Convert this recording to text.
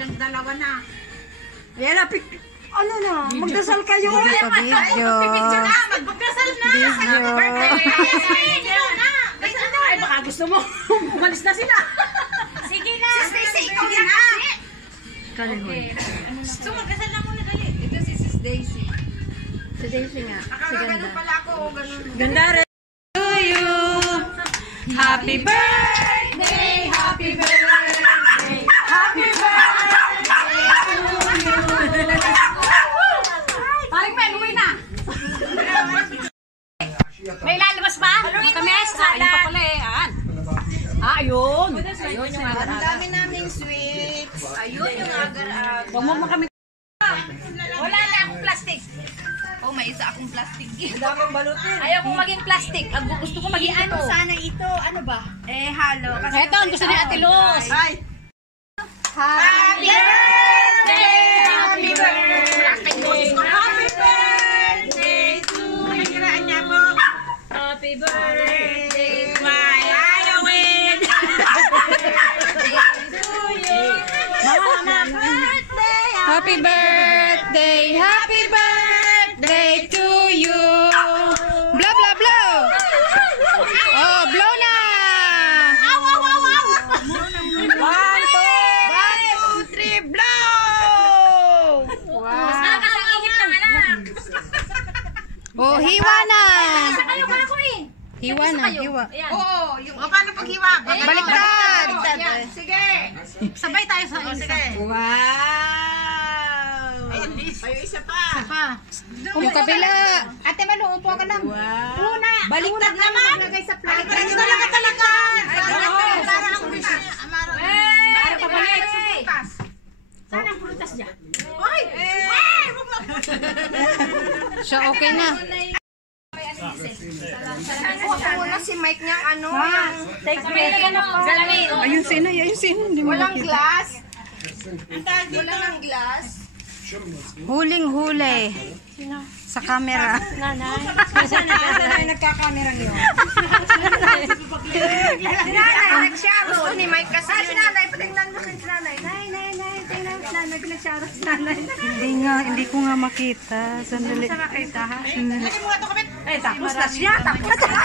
silang dalawa na. Yan na, ano na, magdasal kayo. Video. Magdasal na. Video. Ay, baka gusto mo. Umalis na sila. Sige na. Sis Daisy, ikaw na. Kalihon. So, magdasal na muna dali. Ito si Sis Daisy. Si Daisy nga. Si ganda. Pala ako. Ganda rin. To you. Happy birthday. Happy birthday. Happy birthday to you. Paring pen, uwi na. May lalabas pa? Matamis. Ayun pa pala eh. Ayun. Ayun yung agar-agar. Ang dami naming sweets. Ayun yung agar-agar. Huwag mo kami. Wala na akong plastic. Oh, may isa akong plastic. Damang balutin. Ayaw kong maging plastic. Gusto ko maging Ano ito. sana ito? Ano ba? Halo. Kasi Eto, ang gusto ni Ate Luz. Ay. Happy birthday! Happy birthday! Happy birthday to you! Happy birthday. My Halloween! Happy birthday. Happy birthday to you. Blow, blow, blow. Oh, blow na. One, two, three, blow! Oh, hiwa na. Hiwa na, hiwa. Oo, yung paano paghiwa? Baliktad. Sige. Sabay tayo sa isa. Sige. Wow. Ay, isa pa. Yung kabila. Ate Malu, upo ka lang. Una. Baliktad naman. Lagay sa plato. Baliktad talaga. Para ang wish. Para pabalik. Saan ang prutas niya? Ay! Siya okay na. Kuha muna si Mike niyang ano. Ayun si Inay, ayun si Inay. Hindi mo Walang makita. glass. Wala ng glass. Huling-huli. Sa camera. Saan na nagkakamera ngayon? Si nanay, nag-sharo. Gusto ni Mike kasi yun. Si nanay, patingnan mo si nanay. Nay, tingnan si nanay. Pinagsyaro si nanay. Hindi ko nga makita. Sandali. Saan nakita ha? Sandali. Lagi mo nga ito kapit. Tapos na siya. Tapos na.